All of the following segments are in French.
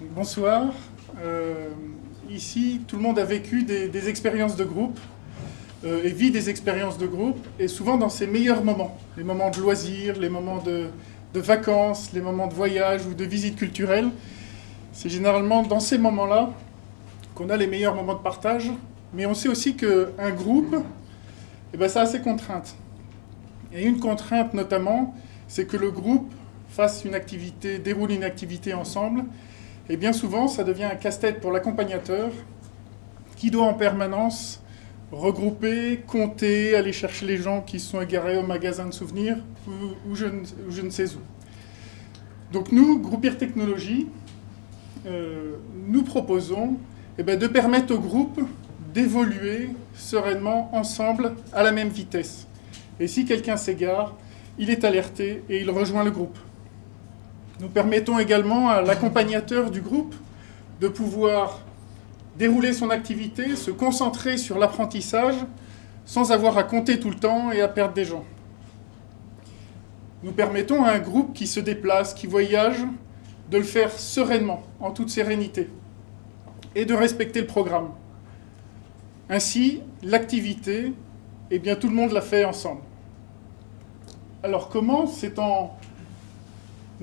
Bonsoir. Ici, tout le monde a vécu des expériences de groupe et vit des expériences de groupe, et souvent dans ses meilleurs moments, les moments de loisirs, les moments de vacances, les moments de voyage ou de visite culturelle. C'est généralement dans ces moments-là qu'on a les meilleurs moments de partage, mais on sait aussi qu'un groupe, ça a ses contraintes. Et une contrainte notamment, c'est que le groupe fasse une activité, déroule une activité ensemble, et bien souvent ça devient un casse-tête pour l'accompagnateur qui doit en permanence regrouper, compter, aller chercher les gens qui se sont égarés au magasin de souvenirs ou je ne sais où. Donc nous, Groupir Technologies, nous proposons de permettre au groupe d'évoluer sereinement ensemble à la même vitesse. Et si quelqu'un s'égare, il est alerté et il rejoint le groupe. Nous permettons également à l'accompagnateur du groupe de pouvoir dérouler son activité, se concentrer sur l'apprentissage sans avoir à compter tout le temps et à perdre des gens. Nous permettons à un groupe qui se déplace, qui voyage, de le faire sereinement, en toute sérénité, et de respecter le programme. Ainsi, l'activité, tout le monde la fait ensemble. Alors comment? C'est en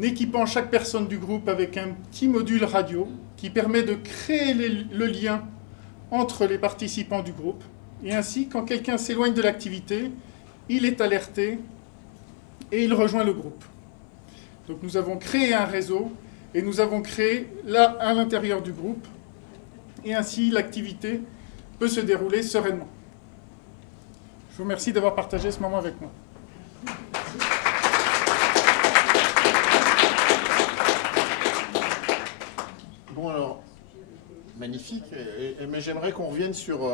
équipant chaque personne du groupe avec un petit module radio qui permet de créer le lien entre les participants du groupe. Et ainsi, quand quelqu'un s'éloigne de l'activité, il est alerté et il rejoint le groupe. Donc nous avons créé un réseau et nous avons créé là à l'intérieur du groupe. Et ainsi, l'activité peut se dérouler sereinement. Je vous remercie d'avoir partagé ce moment avec moi. Bon alors, magnifique, mais j'aimerais qu'on revienne sur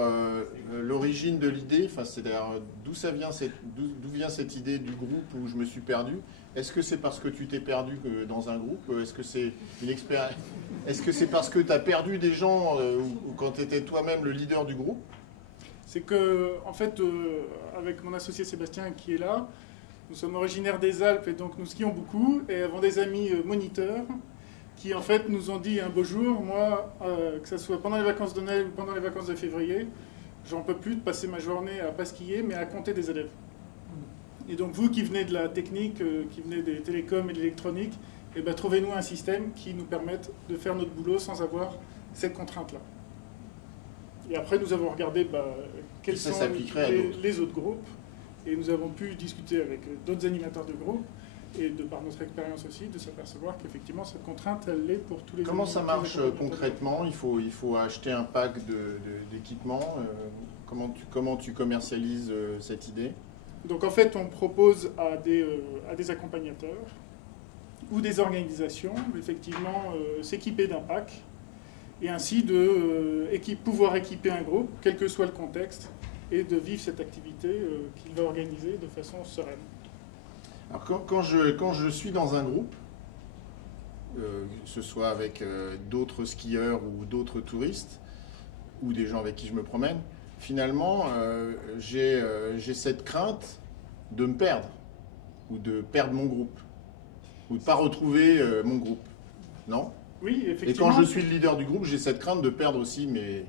l'origine de l'idée, c'est-à-dire d'où vient cette idée du groupe où je me suis perdu. Est-ce que c'est parce que tu t'es perdu dans un groupe? Est-ce que c'est une expérience? Est-ce que c'est parce que tu as perdu des gens ou quand tu étais toi-même le leader du groupe? C'est que, en fait, avec mon associé Sébastien qui est là, nous sommes originaires des Alpes et donc nous skions beaucoup et avons des amis moniteurs qui en fait nous ont dit un beau jour, moi, que ce soit pendant les vacances de Noël ou pendant les vacances de février, j'en peux plus de passer ma journée à pas skier mais à compter des élèves. Et donc vous qui venez de la technique, qui venez des télécoms et de l'électronique, trouvez-nous un système qui nous permette de faire notre boulot sans avoir cette contrainte-là. Et après nous avons regardé quels sont les autres groupes et nous avons pu discuter avec d'autres animateurs de groupe et de par notre expérience aussi, de s'apercevoir qu'effectivement cette contrainte, elle l'est pour tous les Comment ça marche concrètement? Il faut acheter un pack d'équipements. Comment tu commercialises cette idée? Donc en fait, on propose à des accompagnateurs ou des organisations, effectivement, s'équiper d'un pack et ainsi de pouvoir équiper un groupe, quel que soit le contexte, et de vivre cette activité qu'il va organiser de façon sereine. Alors quand je suis dans un groupe, que ce soit avec d'autres skieurs ou d'autres touristes, ou des gens avec qui je me promène, finalement, j'ai cette crainte de me perdre, ou de perdre mon groupe, ou de ne pas retrouver mon groupe, non? Oui, effectivement. Et quand je suis le leader du groupe, j'ai cette crainte de perdre aussi mes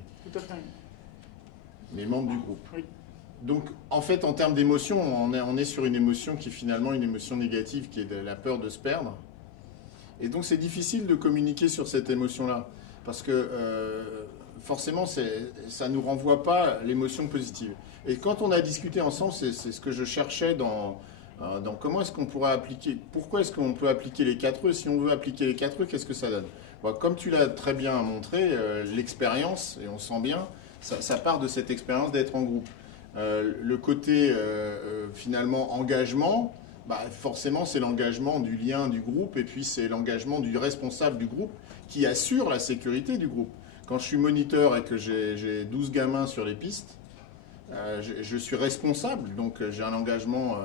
membres du groupe. Oui. Donc, en fait, en termes d'émotion, on est sur une émotion qui est finalement une émotion négative, qui est de la peur de se perdre. Et donc, c'est difficile de communiquer sur cette émotion-là, parce que forcément, ça ne nous renvoie pas l'émotion positive. Et quand on a discuté ensemble, c'est ce que je cherchais dans comment est-ce qu'on pourrait appliquer, pourquoi est-ce qu'on peut appliquer les 4E? Si on veut appliquer les 4E, qu'est-ce que ça donne? Bon, comme tu l'as très bien montré, l'expérience, et on sent bien, ça part de cette expérience d'être en groupe. Le côté finalement engagement, forcément c'est l'engagement du lien du groupe et puis c'est l'engagement du responsable du groupe qui assure la sécurité du groupe. Quand je suis moniteur et que j'ai 12 gamins sur les pistes, je suis responsable, donc j'ai un engagement,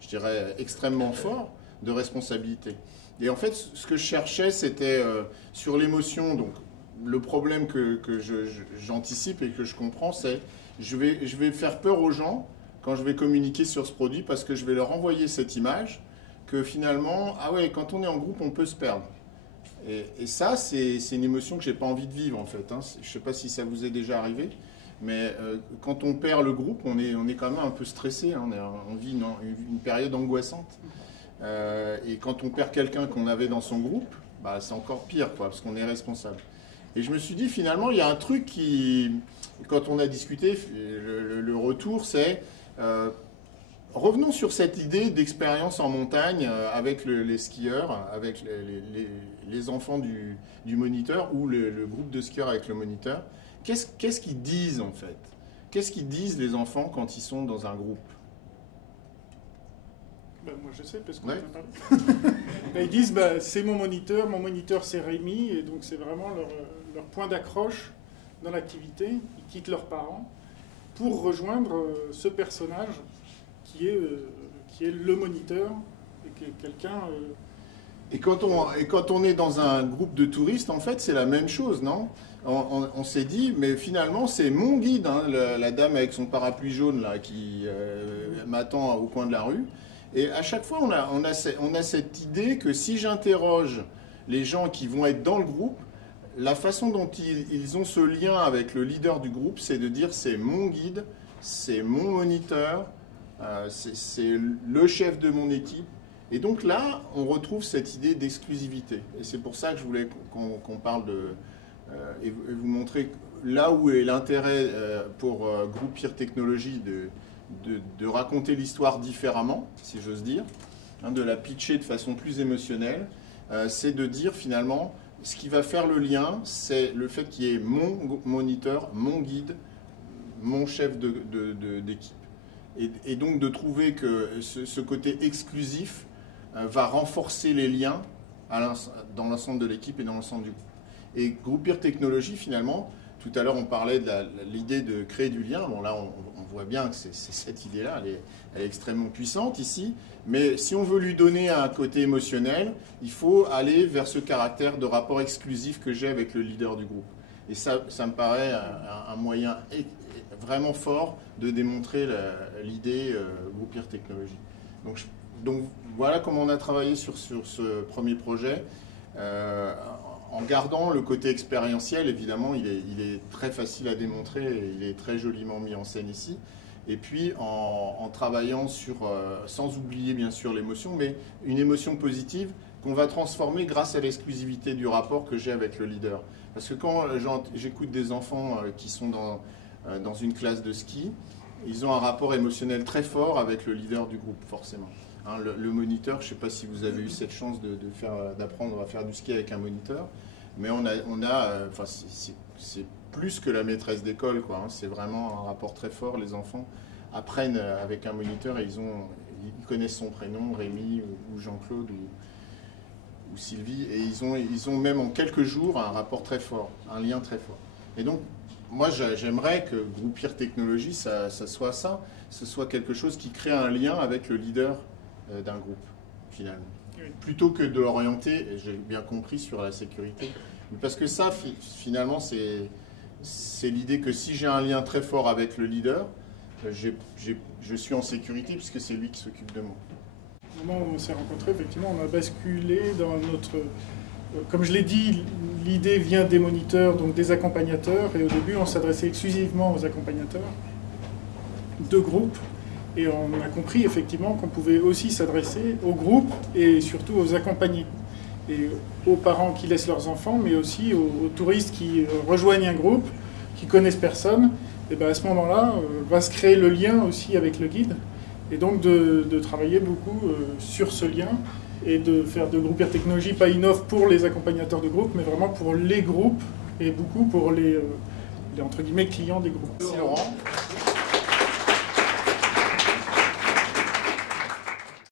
je dirais, extrêmement fort de responsabilité. Et en fait, ce que je cherchais, c'était sur l'émotion, donc le problème que j'anticipe et que je comprends, c'est je vais faire peur aux gens quand je vais communiquer sur ce produit parce que je vais leur envoyer cette image que finalement, ah ouais, quand on est en groupe, on peut se perdre. Et ça, c'est une émotion que j'ai pas envie de vivre, en fait. Hein. Je sais pas si ça vous est déjà arrivé, mais quand on perd le groupe, on est quand même un peu stressé. Hein. On vit une période angoissante. Et quand on perd quelqu'un qu'on avait dans son groupe, bah, c'est encore pire, quoi, parce qu'on est responsable. Et je me suis dit, finalement, il y a un truc qui, quand on a discuté, le retour, c'est revenons sur cette idée d'expérience en montagne avec les skieurs, avec les enfants du moniteur ou le groupe de skieurs avec le moniteur. Qu'est-ce qu'ils disent, en fait? Qu'est-ce qu'ils disent, les enfants, quand ils sont dans un groupe? Ben, moi je sais parce qu'on en a parlé. Ben, ils disent c'est mon moniteur c'est Rémi, et donc c'est vraiment leur point d'accroche dans l'activité. Ils quittent leurs parents pour rejoindre ce personnage qui est le moniteur, et qui est quelqu'un... Et quand on est dans un groupe de touristes, en fait, c'est la même chose, non? On s'est dit, mais finalement, c'est mon guide, hein, la dame avec son parapluie jaune là, qui m'attend au coin de la rue. Et à chaque fois, on a cette idée que si j'interroge les gens qui vont être dans le groupe, la façon dont ils ont ce lien avec le leader du groupe, c'est de dire c'est mon guide, c'est mon moniteur, c'est le chef de mon équipe. Et donc là, on retrouve cette idée d'exclusivité. Et c'est pour ça que je voulais qu'on parle et vous montrer là où est l'intérêt pour Groupir Technologies de raconter l'histoire différemment, si j'ose dire, hein, de la pitcher de façon plus émotionnelle. C'est de dire finalement, ce qui va faire le lien, c'est le fait qu'il y ait mon moniteur, mon guide, mon chef d'équipe. Et donc de trouver que ce côté exclusif va renforcer les liens dans l'ensemble de l'équipe et dans l'ensemble du groupe. Et Groupir Technologies, finalement, tout à l'heure on parlait de l'idée de créer du lien. Bon là on voit bien que c'est cette idée-là, elle est extrêmement puissante ici. Mais si on veut lui donner un côté émotionnel, il faut aller vers ce caractère de rapport exclusif que j'ai avec le leader du groupe. Et ça me paraît un moyen vraiment fort de démontrer l'idée Groupir Technologies. Donc voilà comment on a travaillé sur ce premier projet. En gardant le côté expérientiel, évidemment, il est très facile à démontrer et il est très joliment mis en scène ici. Et puis en travaillant sans oublier bien sûr l'émotion, mais une émotion positive qu'on va transformer grâce à l'exclusivité du rapport que j'ai avec le leader. Parce que quand j'écoute des enfants qui sont dans une classe de ski, ils ont un rapport émotionnel très fort avec le leader du groupe, forcément. Hein, le moniteur, je ne sais pas si vous avez eu cette chance d'apprendre à faire du ski avec un moniteur, mais c'est plus que la maîtresse d'école, quoi. Hein, c'est vraiment un rapport très fort. Les enfants apprennent avec un moniteur et ils connaissent son prénom, Rémi ou Jean-Claude ou Sylvie, et ils ont même en quelques jours un rapport très fort, un lien très fort. Et donc, moi, j'aimerais que Groupir Technologies, ça soit ça, ce soit quelque chose qui crée un lien avec le leader d'un groupe, finalement. Oui. Plutôt que de l'orienter, j'ai bien compris, sur la sécurité. Parce que ça, finalement, c'est l'idée que si j'ai un lien très fort avec le leader, je suis en sécurité puisque c'est lui qui s'occupe de moi. Au moment où on s'est rencontrés, effectivement, on a basculé dans notre... Comme je l'ai dit, l'idée vient des moniteurs, donc des accompagnateurs, et au début, on s'adressait exclusivement aux accompagnateurs de groupe. Et on a compris effectivement qu'on pouvait aussi s'adresser aux groupes et surtout aux accompagnés. Et aux parents qui laissent leurs enfants, mais aussi aux touristes qui rejoignent un groupe, qui connaissent personne. Et bien à ce moment-là, va se créer le lien aussi avec le guide. Et donc de travailler beaucoup sur ce lien et de faire de Groupir Technologies pas une offre pour les accompagnateurs de groupe, mais vraiment pour les groupes et beaucoup pour les entre guillemets clients des groupes. Merci Laurent.